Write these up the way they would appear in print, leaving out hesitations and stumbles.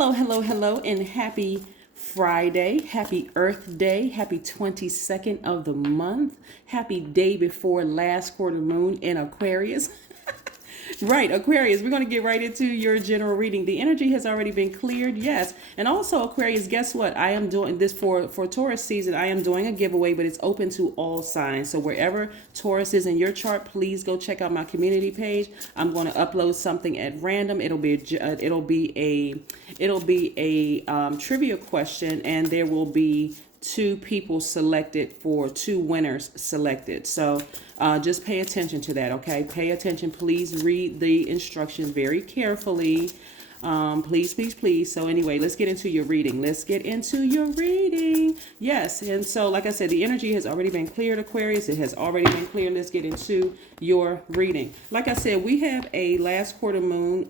Hello, hello, hello, and happy Friday. Happy Earth Day. Happy 22nd of the month. Happy day before last quarter moon in Aquarius. Right, Aquarius, we're going to get right into your general reading. The energy has already been cleared, yes. And also, Aquarius, guess what? I am doing this for Taurus season. I am doing a giveaway, but it's open to all signs. So wherever Taurus is in your chart, please go check out my community page. I'm going to upload something at random. It'll be a trivia question, and there will be two people selected for two winners selected. So just pay attention to that, okay? Pay attention. Please read the instructions very carefully. Please, please, please. So anyway, let's get into your reading. Yes, and so like I said, the energy has already been cleared, Aquarius. It has already been cleared. Let's get into your reading. Like I said, we have a last quarter moon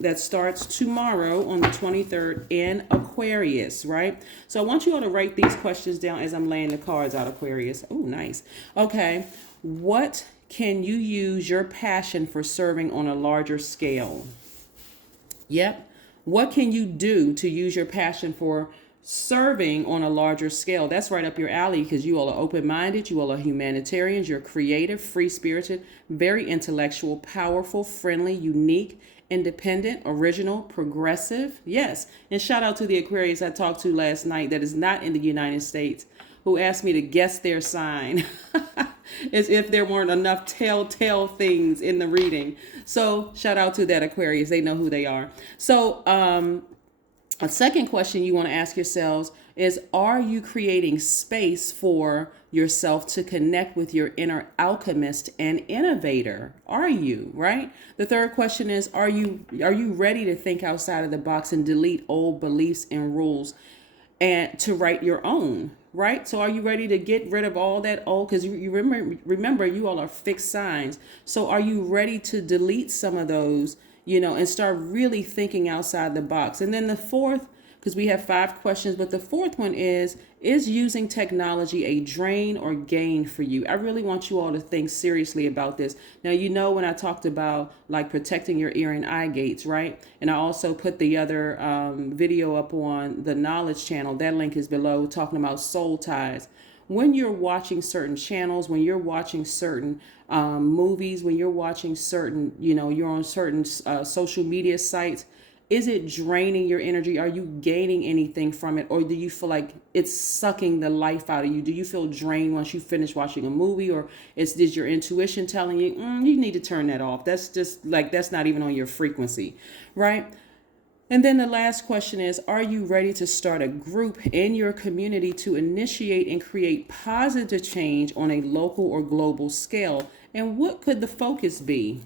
that starts tomorrow on the 23rd in Aquarius, right? So I want you all to write these questions down as I'm laying the cards out, Aquarius. Oh, nice. Okay. What can you use your passion for serving on a larger scale? Yep. What can you do to use your passion for serving on a larger scale? That's right up your alley because you all are open-minded. You all are humanitarians. You're creative, free-spirited, very intellectual, powerful, friendly, unique, independent, original, progressive. Yes. And shout out to the Aquarius I talked to last night that is not in the United States who asked me to guess their sign. As if there weren't enough telltale things in the reading. So shout out to that Aquarius. They know who they are. So a second question you want to ask yourselves is, are you creating space for yourself to connect with your inner alchemist and innovator? Are you, right? The third question is, are you ready to think outside of the box and delete old beliefs and rules and to write your own? Right? So are you ready to get rid of all that old? Because you remember, you all are fixed signs. So are you ready to delete some of those, and start really thinking outside the box? And then the fourth, because we have 5 questions, but the fourth one is using technology a drain or gain for you? I really want you all to think seriously about this. Now, when I talked about like protecting your ear and eye gates, right? And I also put the other video up on the Knowledge channel. That link is below, talking about soul ties. When you're watching certain channels, when you're watching certain movies, when you're watching certain, you're on certain social media sites, is it draining your energy? Are you gaining anything from it? Or do you feel like it's sucking the life out of you? Do you feel drained once you finish watching a movie? Or is your intuition telling you, you need to turn that off? That's just like, that's not even on your frequency, right? And then the last question is, are you ready to start a group in your community to initiate and create positive change on a local or global scale? And what could the focus be?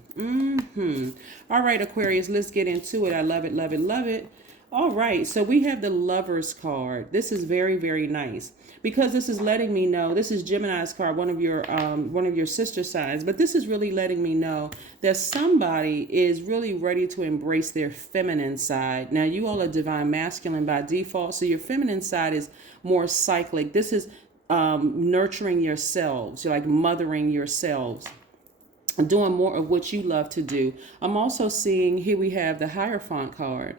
All right, Aquarius, let's get into it. I love it, love it, love it. All right, so we have the Lovers card. This is very, very nice because this is letting me know, this is Gemini's card, one of your sister signs, but this is really letting me know that somebody is really ready to embrace their feminine side. Now, you all are divine masculine by default, so your feminine side is more cyclic. This is nurturing yourselves, like mothering yourselves, doing more of what you love to do. I'm also seeing here we have the Hierophant card.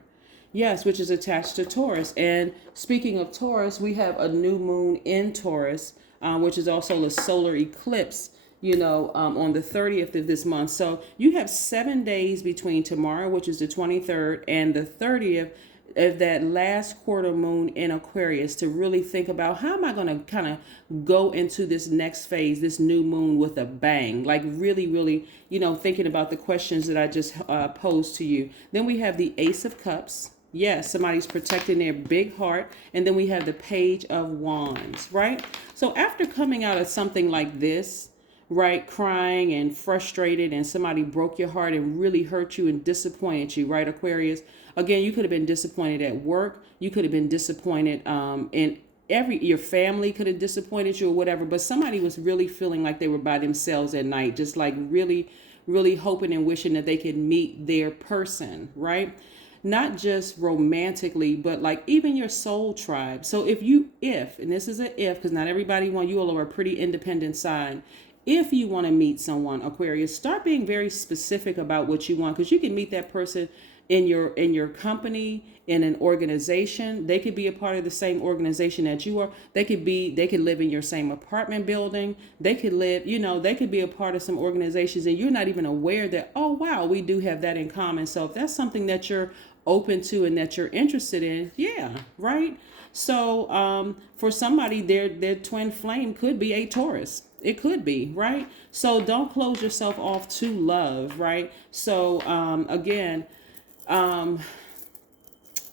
Yes, which is attached to Taurus. And speaking of Taurus, we have a new moon in Taurus, which is also a solar eclipse, on the 30th of this month. So you have 7 days between tomorrow, which is the 23rd, and the 30th of that last quarter moon in Aquarius to really think about, how am I going to kind of go into this next phase, this new moon, with a bang? Like really, really, thinking about the questions that I just posed to you. Then we have the Ace of Cups. Yes, somebody's protecting their big heart. And then we have the Page of Wands, right? So after coming out of something like this, right, crying and frustrated, and somebody broke your heart and really hurt you and disappointed you, right, Aquarius? Again, you could have been disappointed at work. You could have been disappointed in your family could have disappointed you or whatever, but somebody was really feeling like they were by themselves at night, just like really, really hoping and wishing that they could meet their person, right? Not just romantically, but like even your soul tribe. So if, and this is an if, because not everybody you all are a pretty independent sign. If you want to meet someone, Aquarius, start being very specific about what you want, because you can meet that person in your company, in an organization. They could be a part of the same organization that you are. They could live in your same apartment building. They could live, they could be a part of some organizations and you're not even aware that, oh wow, we do have that in common. So if that's something that you're open to and that you're interested in, yeah, right. So for somebody, their twin flame could be a Taurus. It could be, right? So don't close yourself off to love, right? So again,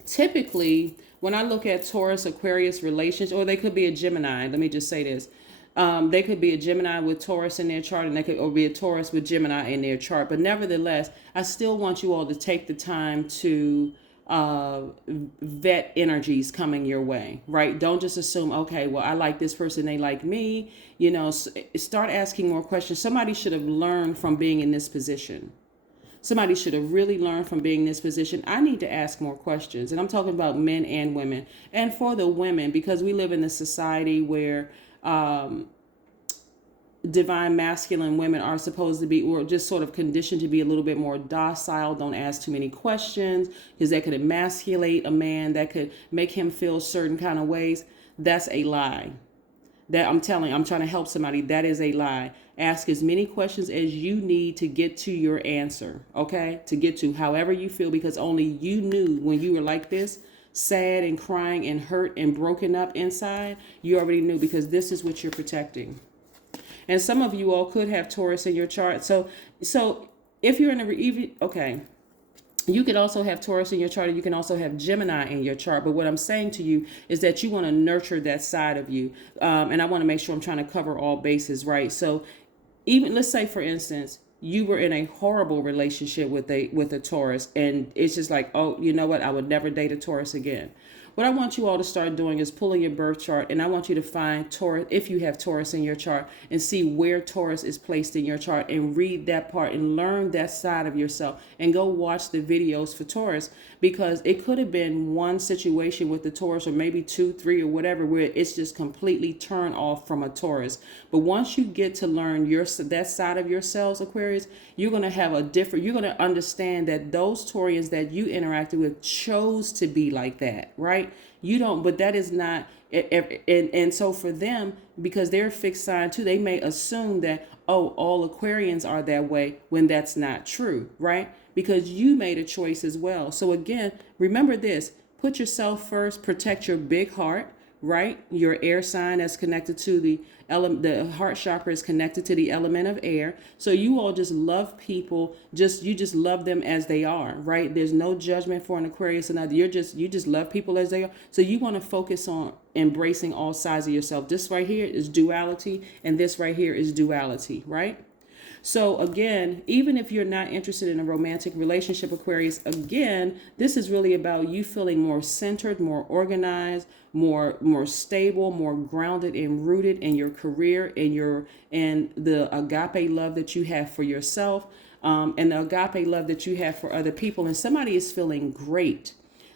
typically when I look at Taurus Aquarius relations, or they could be a Gemini, let me just say this. They could be a Gemini with Taurus in their chart, and they could or be a Taurus with Gemini in their chart. But nevertheless, I still want you all to take the time to vet energies coming your way, right? Don't just assume, okay, well, I like this person, they like me. Start asking more questions. Somebody should have learned from being in this position. Somebody should have really learned from being in this position. I need to ask more questions. And I'm talking about men and women. And for the women, because we live in a society where divine masculine women are supposed to be, or just sort of conditioned to be a little bit more docile. Don't ask too many questions, because that could emasculate a man, that could make him feel certain kind of ways. That's a lie. That I'm trying to help somebody. That is a lie. Ask as many questions as you need to get to your answer, okay? To get to however you feel, because only you knew when you were like this, sad and crying and hurt and broken up inside. You already knew, because this is what you're protecting. And some of you all could have Taurus in your chart. So if you're in okay, you could also have Taurus in your chart, and you can also have Gemini in your chart. But what I'm saying to you is that you want to nurture that side of you. And I want to make sure I'm trying to cover all bases, right? So even, let's say, for instance, you were in a horrible relationship with a Taurus, and it's just like, oh, you know what? I would never date a Taurus again. What I want you all to start doing is pulling your birth chart, and I want you to find Taurus, if you have Taurus in your chart, and see where Taurus is placed in your chart, and read that part and learn that side of yourself, and go watch the videos for Taurus, because it could have been one situation with the Taurus, or maybe 2, 3, or whatever, where it's just completely turned off from a Taurus. But once you get to learn that side of yourselves, Aquarius, you're going to have you're going to understand that those Taurians that you interacted with chose to be like that, right? You don't, but that is not, and so for them, because they're a fixed sign too, they may assume that, oh, all Aquarians are that way, when that's not true, right? Because you made a choice as well. So again, remember this, put yourself first, protect your big heart, right? Your air sign that's connected to the element, the heart chakra is connected to the element of air. So you all just love people, you just love them as they are, right? There's no judgment for an Aquarius or another. You just love people as they are. So you want to focus on embracing all sides of yourself. This right here is duality, and this right here is duality, right? So again, even if you're not interested in a romantic relationship, Aquarius, again, this is really about you feeling more centered, more organized, more stable, more grounded and rooted in your career, and the agape love that you have for yourself, and the agape love that you have for other people. And somebody is feeling great.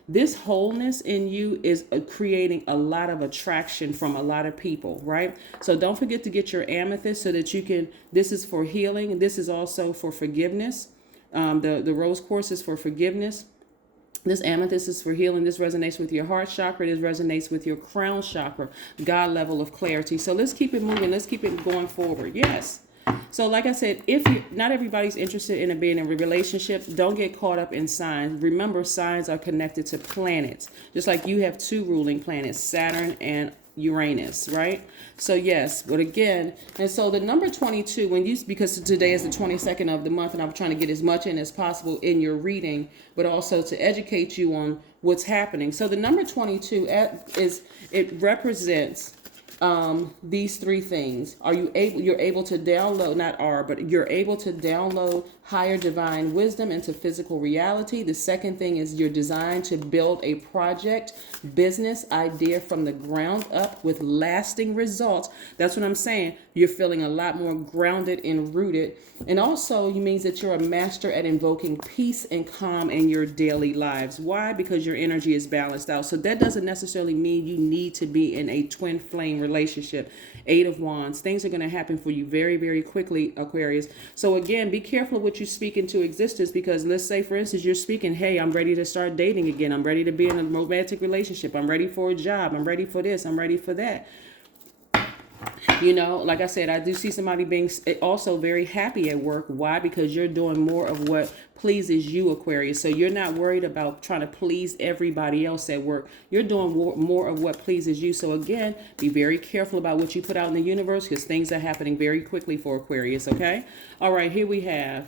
This wholeness in you is creating a lot of attraction from a lot of people, right? So don't forget to get your amethyst so that you can, this is for healing. This is also for forgiveness. The rose quartz is for forgiveness. This amethyst is for healing. This resonates with your heart chakra. This resonates with your crown chakra, God level of clarity. So let's keep it moving. Let's keep it going forward. Yes. So like I said, not everybody's interested in being in a relationship, don't get caught up in signs. Remember, signs are connected to planets, just like you have 2 ruling planets, Saturn and Uranus, right? So yes, but again, and so the number 22, because today is the 22nd of the month, and I'm trying to get as much in as possible in your reading, but also to educate you on what's happening. So the number 22 it represents these 3 things. You're able to download, you're able to download higher divine wisdom into physical reality. The second thing is you're designed to build a project, business idea from the ground up with lasting results. That's what I'm saying. You're feeling a lot more grounded and rooted. And also it means that you're a master at invoking peace and calm in your daily lives. Why? Because your energy is balanced out. So that doesn't necessarily mean you need to be in a twin flame relationship. 8 of Wands. Things are going to happen for you very, very quickly, Aquarius. So again, be careful with what you speak into existence, because let's say, for instance, you're speaking, hey, I'm ready to start dating again. I'm ready to be in a romantic relationship. I'm ready for a job. I'm ready for this. I'm ready for that. You know, like I said, I do see somebody being also very happy at work. Why? Because you're doing more of what pleases you, Aquarius. So you're not worried about trying to please everybody else at work. You're doing more of what pleases you. So again, be very careful about what you put out in the universe, because things are happening very quickly for Aquarius, okay? All right, here we have,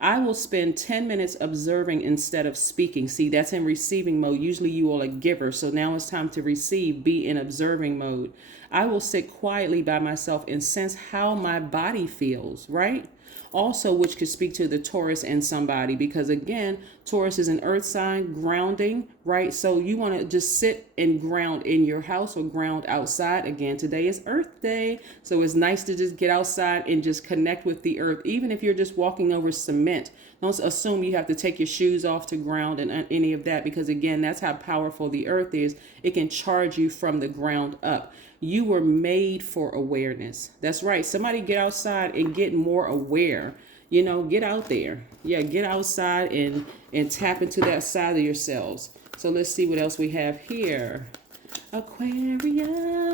I will spend 10 minutes observing instead of speaking. See, that's in receiving mode. Usually you are a giver. So now it's time to receive. Be in observing mode. I will sit quietly by myself and sense how my body feels, right? Also, which could speak to the Taurus and somebody, because again, Taurus is an earth sign, grounding, right? So you want to just sit and ground in your house or ground outside. Again, today is Earth Day. So it's nice to just get outside and just connect with the earth. Even if you're just walking over cement, don't assume you have to take your shoes off to ground and any of that, because again, that's how powerful the earth is. It can charge you from the ground up. You were made for awareness. That's right. Somebody get outside and get more aware. You know, get out there. Yeah, get outside and tap into that side of yourselves. So let's see what else we have here. Aquarius.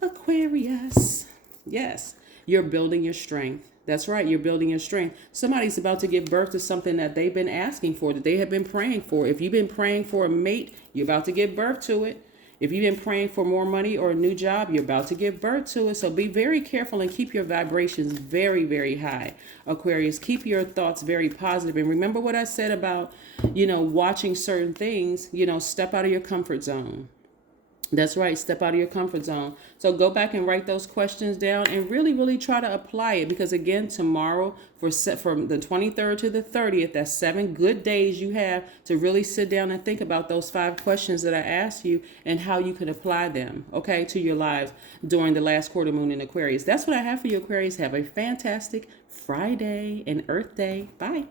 Aquarius. Yes, you're building your strength. That's right. You're building your strength. Somebody's about to give birth to something that they've been asking for, that they have been praying for. If you've been praying for a mate, you're about to give birth to it. If you've been praying for more money or a new job, you're about to give birth to it. So be very careful and keep your vibrations very, very high. Aquarius, keep your thoughts very positive. And remember what I said about, you know, watching certain things, you know, step out of your comfort zone. That's right. Step out of your comfort zone. So go back and write those questions down and really, really try to apply it. Because again, tomorrow from the 23rd to the 30th, that's 7 good days you have to really sit down and think about those 5 questions that I asked you and how you can apply them, okay, to your lives during the last quarter moon in Aquarius. That's what I have for you, Aquarius. Have a fantastic Friday and Earth Day. Bye.